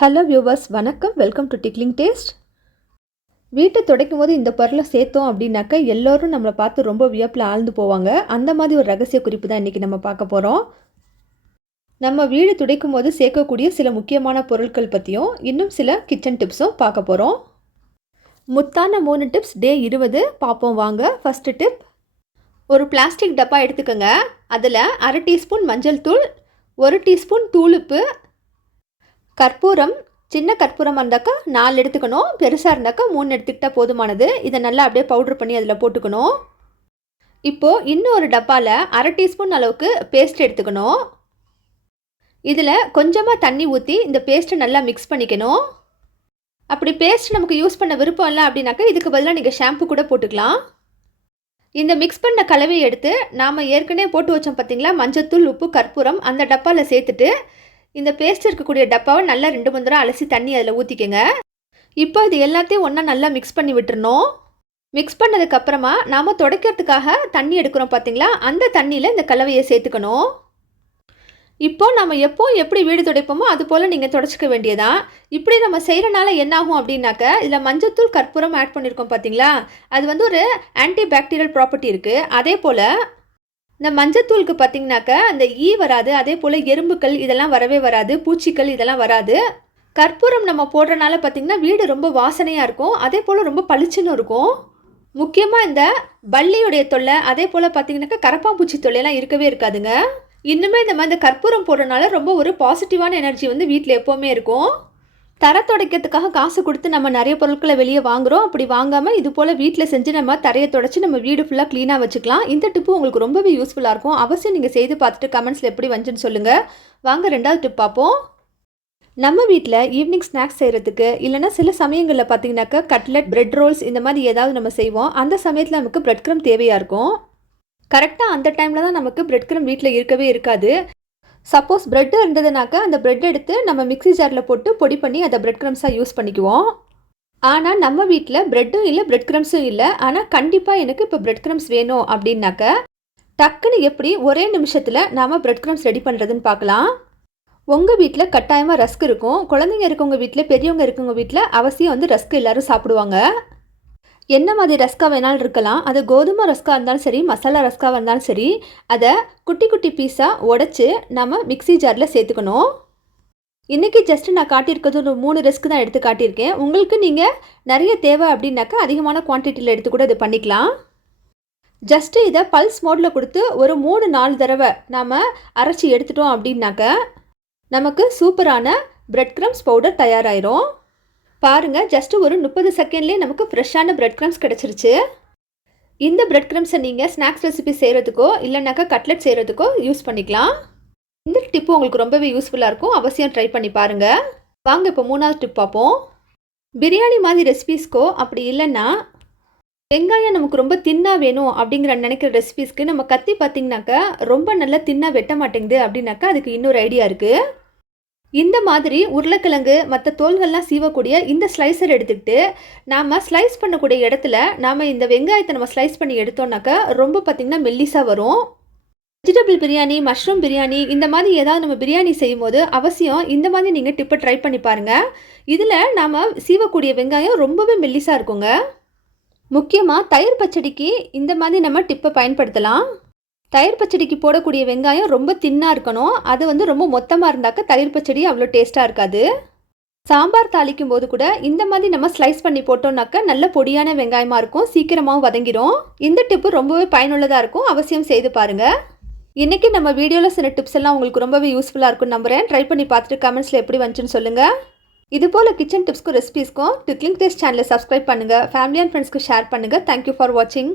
Hello viewers, வணக்கம். Welcome to tickling taste. வீட்டை துடைக்கும் போது இந்த பொருளை சேர்த்தோம் அப்படின்னாக்கா எல்லோரும் நம்மளை பார்த்து ரொம்ப வியப்பில் ஆழ்ந்து போவாங்க. அந்த மாதிரி ஒரு ரகசிய குறிப்பு தான் இன்றைக்கி நம்ம பார்க்க போகிறோம். நம்ம வீடு துடைக்கும் போது சேர்க்கக்கூடிய சில முக்கியமான பொருட்கள் பற்றியும் இன்னும் சில கிச்சன் டிப்ஸும் பார்க்க போகிறோம். முத்தான 3 டிப்ஸ் டே 20 பார்ப்போம் வாங்க. ஃபஸ்ட்டு டிப், ஒரு பிளாஸ்டிக் டப்பா எடுத்துக்கோங்க. அதில் 1/2 டீஸ்பூன் மஞ்சள் தூள், 1 டீஸ்பூன் தூளுப்பு, கற்பூரம். சின்ன கற்பூரம் இருந்தாக்கா 4 எடுத்துக்கணும், பெருசாக இருந்தாக்கா 3 எடுத்துக்கிட்டால் போதுமானது. இதை நல்லா அப்படியே பவுட்ரு பண்ணி அதில் போட்டுக்கணும். இப்போது இன்னும் ஒரு டப்பாவில் 1/2 டீஸ்பூன் அளவுக்கு பேஸ்ட் எடுத்துக்கணும். இதில் கொஞ்சமாக தண்ணி ஊற்றி இந்த பேஸ்ட்டை நல்லா மிக்ஸ் பண்ணிக்கணும். அப்படி பேஸ்ட் நமக்கு யூஸ் பண்ண விருப்பம் இல்லை அப்படின்னாக்கா இதுக்கு பதிலாக நீங்கள் ஷாம்பு கூட போட்டுக்கலாம். இந்த மிக்ஸ் பண்ண கலவையை எடுத்து நாம் ஏற்கனவே போட்டு வச்சோம் பார்த்திங்களா, மஞ்சத்தூள், உப்பு, கற்பூரம், அந்த டப்பாவில் சேர்த்துட்டு இந்த பேஸ்ட் இருக்கக்கூடிய டப்பாவை நல்லா 2-3 தடவை அலசி தண்ணி அதில் ஊற்றிக்கங்க. இப்போ இது எல்லாத்தையும் ஒன்றா நல்லா மிக்ஸ் பண்ணி விட்டுறணும். மிக்ஸ் பண்ணதுக்கப்புறமா நாம் துடைக்கிறதுக்காக தண்ணி எடுக்கிறோம் பார்த்திங்களா, அந்த தண்ணியில் இந்த கலவையை சேர்த்துக்கணும். இப்போது நம்ம எப்போ எப்படி வீடு துடைப்போமோ அது போல் நீங்கள் துடைச்சிக்க வேண்டியதான். இப்படி நம்ம செய்கிறனால என்னாகும் அப்படின்னாக்க, இதில் மஞ்சத்தூள், கற்பூரம் ஆட் பண்ணியிருக்கோம் பார்த்திங்களா, அது ஒரு ஆன்டி பாக்டீரியல் ப்ராப்பர்ட்டி இருக்குது. அதே போல் இந்த மஞ்சத்தூளுக்கு பார்த்திங்கனாக்கா அந்த வராது, அதே போல் எறும்புகள் இதெல்லாம் வரவே வராது, பூச்சிகள் இதெல்லாம் வராது. கற்பூரம் நம்ம போடுறனால பார்த்திங்கன்னா வீடு ரொம்ப வாசனையாக இருக்கும், அதே போல் ரொம்ப பளிச்சுன்னு இருக்கும். முக்கியமாக இந்த பல்லியுடைய தொல்லை, அதே போல் பார்த்திங்கனாக்கா கரப்பாம்பூச்சி தொல்லையெல்லாம் இருக்கவே இருக்காதுங்க. இன்னுமே இந்த மாதிரி இந்த கற்பூரம் போடுறனால ரொம்ப ஒரு பாசிட்டிவான எனர்ஜி வீட்டில் எப்போவுமே இருக்கும். தர துடைக்கிறதுக்காக காசு கொடுத்து நம்ம நிறைய பொருட்களை வெளியே வாங்குகிறோம். அப்படி வாங்காமல் இது போல் வீட்டில் செஞ்சு நம்ம தரையை துடைச்சி நம்ம வீடு ஃபுல்லாக க்ளீனாக வச்சுக்கலாம். இந்த டிப்பு உங்களுக்கு ரொம்பவே யூஸ்ஃபுல்லாக இருக்கும். அவசியம் நீங்கள் செய்து பார்த்துட்டு கமெண்ட்ஸில் எப்படி வந்துன்னு சொல்லுங்கள். வாங்க 2வது டிப் பார்ப்போம். நம்ம வீட்டில் ஈவினிங் ஸ்நாக்ஸ் செய்கிறதுக்கு இல்லைனா சில சமயங்களில் பார்த்திங்கனாக்கா கட்லெட், பிரெட் ரோல்ஸ் இந்த மாதிரி ஏதாவது நம்ம செய்வோம். அந்த சமயத்தில் நமக்கு பிரெட் க்ரம் தேவையாக இருக்கும். கரெக்டாக அந்த டைமில் தான் நமக்கு பிரெட் க்ரம் வீட்டில் இருக்கவே இருக்காது. சப்போஸ் ப்ரெட்டு இருந்ததுனாக்கா அந்த ப்ரெட் எடுத்து நம்ம மிக்ஸி ஜாரில் போட்டு பொடி பண்ணி அதை பிரெட் க்ரம்ஸாக யூஸ் பண்ணிக்குவோம். ஆனால் நம்ம வீட்டில் ப்ரெட்டும் இல்லை, பிரெட் க்ரம்ஸும் இல்லை. ஆனால் கண்டிப்பாக எனக்கு இப்போ பிரெட் க்ரம்ஸ் வேணும் அப்படின்னாக்க டக்குன்னு எப்படி ஒரே நிமிஷத்தில் நாம் பிரெட் க்ரம்ஸ் ரெடி பண்ணுறதுன்னு பார்க்கலாம். உங்கள் வீட்டில் கட்டாயமாக ரஸ்க் இருக்கும். குழந்தைங்க இருக்கவங்க வீட்டில், பெரியவங்க இருக்கவங்க வீட்டில் அவசியம் ரஸ்க் எல்லோரும் சாப்பிடுவாங்க. என்ன மாதிரி ரஸ்காக வேணாலும் இருக்கலாம். அது கோதுமை ரஸ்காக இருந்தாலும் சரி, மசாலா ரஸ்காக இருந்தாலும் சரி, அதை குட்டி குட்டி பீஸாக உடச்சி நம்ம மிக்ஸி ஜாரில் சேர்த்துக்கணும். இன்றைக்கி ஜஸ்ட்டு நான் காட்டியிருக்கிறது ஒரு 3 ரஸ்க்கு தான் எடுத்து காட்டியிருக்கேன். உங்களுக்கு நீங்கள் நிறைய தேவை அப்படின்னாக்கா அதிகமான குவான்டிட்டியில் எடுத்து கூட இது பண்ணிக்கலாம். ஜஸ்ட்டு இதை பல்ஸ் மோடில் கொடுத்து ஒரு 3-4 தடவை நாம் அரைச்சி எடுத்துட்டோம் அப்படின்னாக்க நமக்கு சூப்பரான பிரெட் க்ரம்ஸ் பவுடர் தயாராகிடும். பாருங்கள், ஜஸ்ட்டு ஒரு 30 செகண்ட்லேயே நமக்கு ஃப்ரெஷ்ஷான பிரெட் க்ரம்ஸ் கிடச்சிருச்சு. இந்த பிரெட் க்ரம்ஸை நீங்கள் ஸ்நாக்ஸ் ரெசிபி செய்கிறதுக்கோ இல்லைனாக்கா கட்லெட் செய்கிறதுக்கோ யூஸ் பண்ணிக்கலாம். இந்த டிப்பு உங்களுக்கு ரொம்பவே யூஸ்ஃபுல்லாக இருக்கும். அவசியம் ட்ரை பண்ணி பாருங்கள். வாங்க இப்போ 3வது டிப் பார்ப்போம். பிரியாணி மாதிரி ரெசிபீஸ்க்கோ அப்படி இல்லைன்னா வெங்காயம் நமக்கு ரொம்ப தின்னாக வேணும் அப்படிங்கிற நினைக்கிற ரெசிபீஸ்க்கு நம்ம கத்தி பார்த்திங்கனாக்கா ரொம்ப நல்லா தின்னாக வெட்ட மாட்டேங்குது அப்படின்னாக்கா அதுக்கு இன்னொரு ஐடியா இருக்குது. இந்த மாதிரி உருளைக்கிழங்கு மற்ற தோல்கள்லாம் சீவக்கூடிய இந்த ஸ்லைசர் எடுத்துக்கிட்டு நாம் ஸ்லைஸ் பண்ணக்கூடிய இடத்துல நாம் இந்த வெங்காயத்தை நம்ம ஸ்லைஸ் பண்ணி எடுத்தோம்னாக்கா ரொம்ப பார்த்திங்கன்னா மெல்லிஸாக வரும். வெஜிடபிள் பிரியாணி, மஷ்ரூம் பிரியாணி இந்த மாதிரி ஏதாவது நம்ம பிரியாணி செய்யும் போது அவசியம் இந்த மாதிரி நீங்கள் டிப்பை ட்ரை பண்ணி பாருங்கள். இதில் நாம் சீவக்கூடிய வெங்காயம் ரொம்பவே மெல்லிஸாக இருக்குங்க. முக்கியமாக தயிர் பச்சடிக்கு இந்த மாதிரி நம்ம டிப்பை பயன்படுத்தலாம். தயிர் பச்சடிக்கு போடக்கூடிய வெங்காயம் ரொம்ப தின்னாக இருக்கணும். அது ரொம்ப மொத்தமாக இருந்தாக்க தயிர் பச்சடி அவ்வளோ டேஸ்ட்டாக இருக்காது. சாம்பார் தாளிக்கும் போது கூட இந்த மாதிரி நம்ம ஸ்லைஸ் பண்ணி போட்டோம்னாக்கா நல்ல பொடியான வெங்காயமாக இருக்கும், சீக்கிரமாகவும் வதங்கிடும். இந்த டிப்பு ரொம்பவே பயனுள்ளதாக இருக்கும். அவசியம் செய்து பாருங்கள். இன்றைக்கி நம்ம வீடியோவில் சில டிப்ஸ் எல்லாம் உங்களுக்கு ரொம்பவே யூஸ்ஃபுல்லாக இருக்கும்னு நம்புகிறேன். ட்ரை பண்ணி பார்த்துட்டு கமெண்ட்ஸில் எப்படி வந்துச்சுன்னு சொல்லுங்கள். இதுபோல் கிச்சன் டிப்ஸ்க்கும் ரெசிபீஸ்க்கும் டிக்லிங் டேஸ்ட் சேனலை சப்ஸ்கிரைப் பண்ணுங்கள். ஃபேமிலி அண்ட் ஃப்ரெண்ட்ஸ்க்கு ஷேர் பண்ணுங்கள். தேங்க்யூ ஃபார் வாட்சிங்.